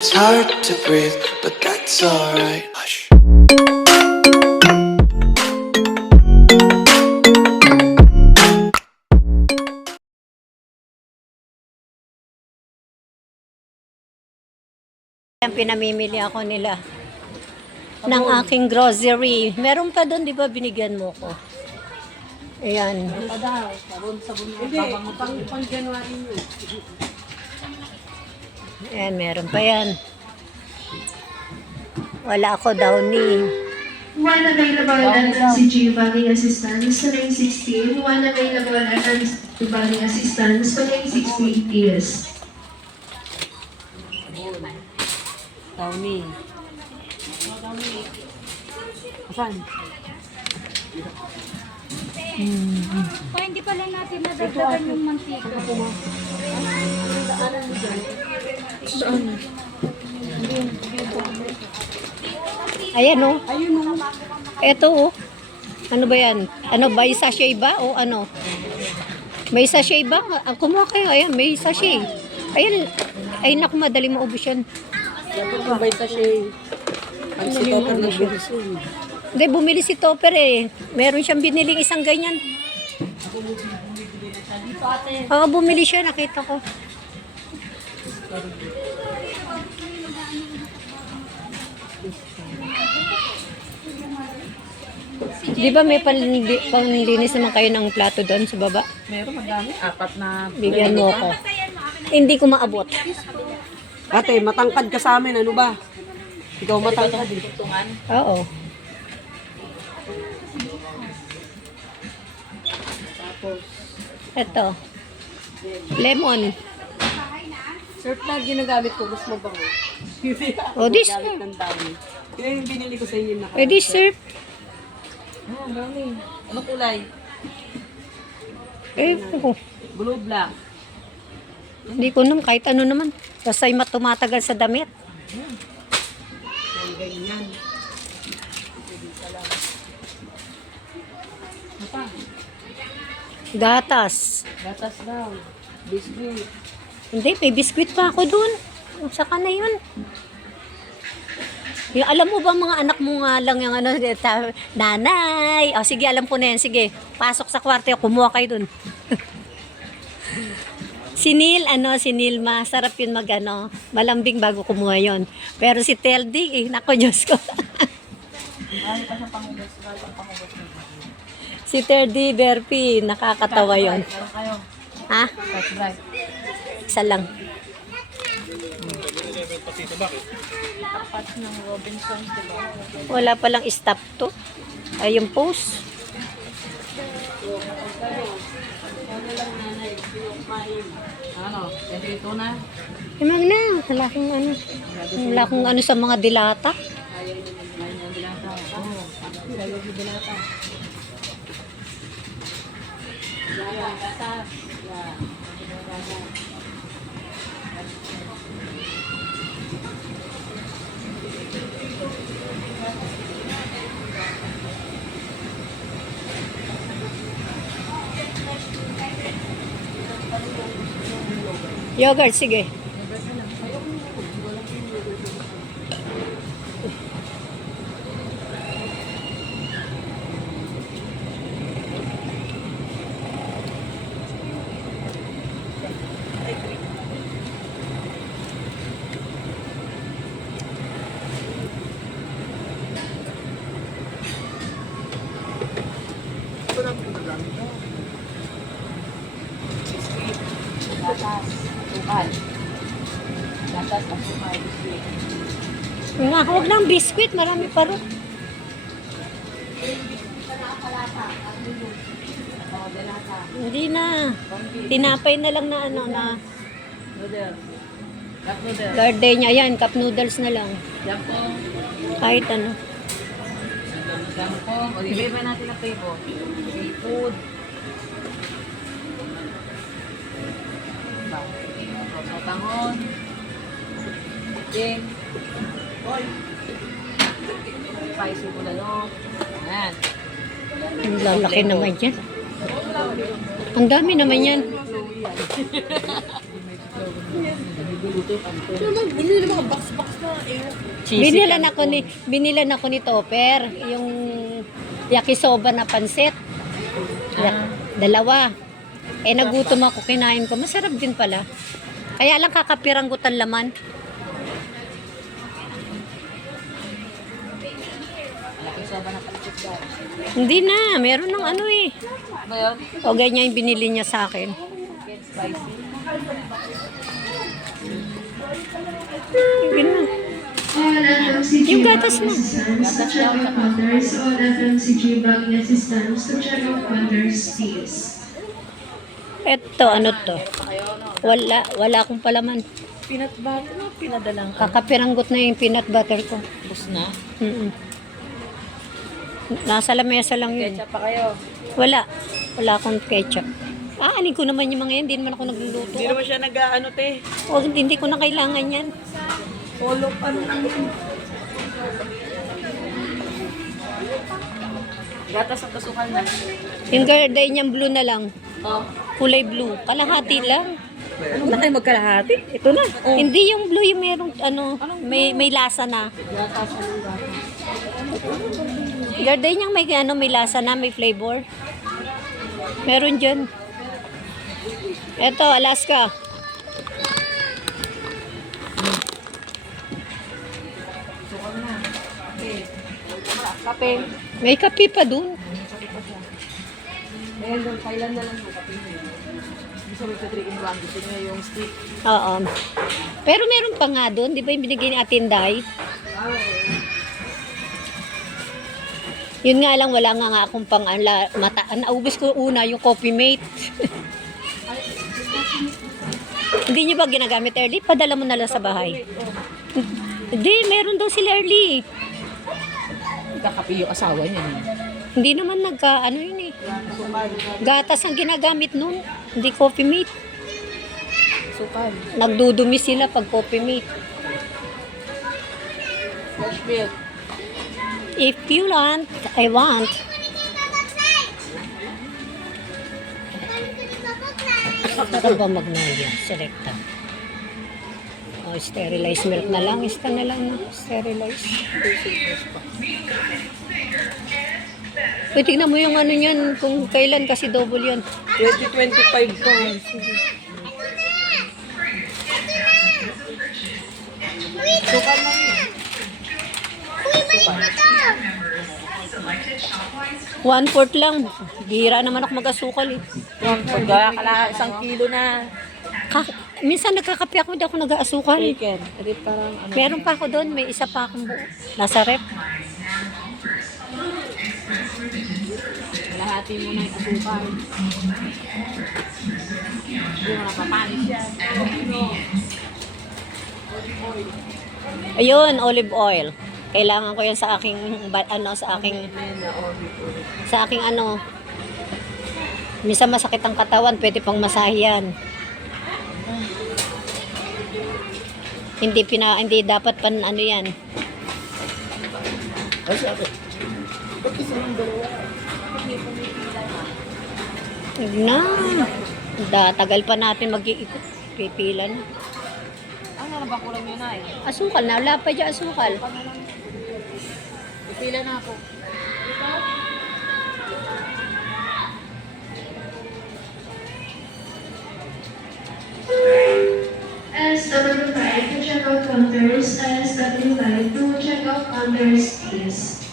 It's hard to breathe, but that's alright. Hush. Ang pinamimili ako nila ng aking grocery. Meron pa doon, di ba, binigyan mo ko? Ayan. Hindi, pang January yun. Ayan, meron pa yan. Wala ako daw ni. One available at NCG Valley Assistance sa lane 16. One available at NCG Valley Assistance sa lane 68 years. Tawni. Asan? Pa, hindi pala natin nadagdagan yung mantika. Ayan o. Ito o. Ano ba yan? Ano ba? Sachet ba? O ano? May sachet ba? Kumuha kayo. Ayan, may sachet. Ayan. Ay, naku, madali maubos yan. Kumbay ta siya. Ang si Topper nagbili siya. Hindi, bumili si Topper eh. Meron siyang biniling isang ganyan. Oo, bumili siya. Nakita ko. Di ba may panlinis naman kayo ng plato doon sa baba? Meron madami. Apat na. Bigyan mo ako. Hindi ko maabot. Ate, matangkad ka sa amin. Ano ba? Ikaw matangkad eh. Oo. Ito. Lemon. Surf na ginagamit ko. Gusto mo ba ko? O, this. Gamit ng dami. Kaya yung binili ko sa inyo na. Eh, this, sir. Ah, dami. Ano kulay? Eh, Blue black. hindi ko naman. Kahit ano naman. Basta yung tumatagal sa damit. Ang ganyan. Apa? Gatas. Gatas daw. Biscuit. Hindi, may biskwit pa ako dun. Saka na yun. Yung, alam mo ba mga anak mo nga lang yung ano, nanay. O sige, alam ko na yan. Sige, pasok sa kwarto. Kumuha kayo dun. Si Neil, si Neil, masarap yun malambing bago kumuha yon. Pero si Teldi, naku Diyos ko. Si Teldi Berpi, nakakatawa yon. Meron kayo. Ha? That's right. Isa lang. Apat ng Robinson, diba? Wala palang stop to. Ay, yung post. Ano? Ito na. Imag na, wala akong ano sa mga dilata. Yogurt, sige. Gatas. Asukal. Gatas, asukal. Biscuit. Nga, huwag lang biskwit, marami pa rin. Hindi na. Tinapay na lang na Noodle. Cup noodle. gardenia. Yan, cup noodles na lang. Jampong. Kahit ano. Jampong. O, ibigay natin ang flavor. Seafood. Sotanghon. Chicken. Oy. Spicy bulalo. Ayan. Ang lalaki naman yan. Ang dami naman yan. Binilan ako ni Topper, yung yakisoba na pansit. Dalawa. Nagutom ako, kinain ko. Masarap din pala. Kaya lang kakapiranggutan laman. Hindi na, meron ng ano eh. O ganyan yung binili niya sa akin. Yun na. All FMCG Yung gatas bagging mo. assistants to check out counters. All FMCG bagging assistants to check out counters, please. Eto, ano to? Wala akong palaman. Peanut butter na pinadalang ka. Kakapiranggot na yung peanut butter ko. Bus na. Mm-mm. Nasa lamesa lang yun. Ketchup pa kayo. Wala akong ketchup. Anin ko naman yung mga yan. Hindi naman ako nagluluto. Hindi naman siya nag-ano, te. O, hindi ko na kailangan yan. Polo, ano lang yun. Gatas ang kasukan na. Yung gardenian blue na lang. Oh. Kulay blue. Kalahati lang. Ano na kayo magkalahati? Ito na. Oh. Hindi yung blue yung merong may lasa na. Gatas ang gatas. Gardenian may lasa na, may flavor. Meron dyan. Eto, Alaska. Kape. May kape pa dun. Ayan doon, Thailand na lang yung kape. Gusto mo sa 3-in-1. Gusto niya yung stick. Oo. Pero meron pa nga dun. Di ba yung binigay ni Atinday? Yun nga lang, wala nga akong mata. Naubos ko una yung Coffee Mate. Hindi niyo ba ginagamit early? Padala mo na lang sa bahay. Hindi, meron daw sila early. Kakape yung asawa niya. Hindi naman yun eh. Gatas ang ginagamit nun. Hindi Coffee Mate. Sukal. Nagdudumi sila pag Coffee Mate. Fresh milk. If you want, I want. Ito ba Magnolia? Selecta. O, sterilized milk na lang. Ista na lang na. Sterilized. Tignan mo yung ano niyan, kung kailan kasi double yan. 2025 ko. Sukal na yun. 1/4 lang. Bihira naman ako mag-asukal eh. Pagkakala 1 kilo na. Minsan nagkakape ako, hindi ako nag-aasukal. Chicken. Edi parang ano. Meron pa ako doon, may isa pa akong buo. Nasa rep. Lahati mo na yung asukal. Hindi mo napapanis yan. Ayun, olive oil. Kailangan ko yan sa aking minsan masakit ang katawan, pwede pang masahiyan. Hindi dapat pan ano yan. Tagal pa natin mag-iikot. Pipila na. Ano ba kulang yun na eh? Asukal na, wala pa dyan asukal. Pipila na ako. SW5 to check out counters. SW5 to check out counters, please.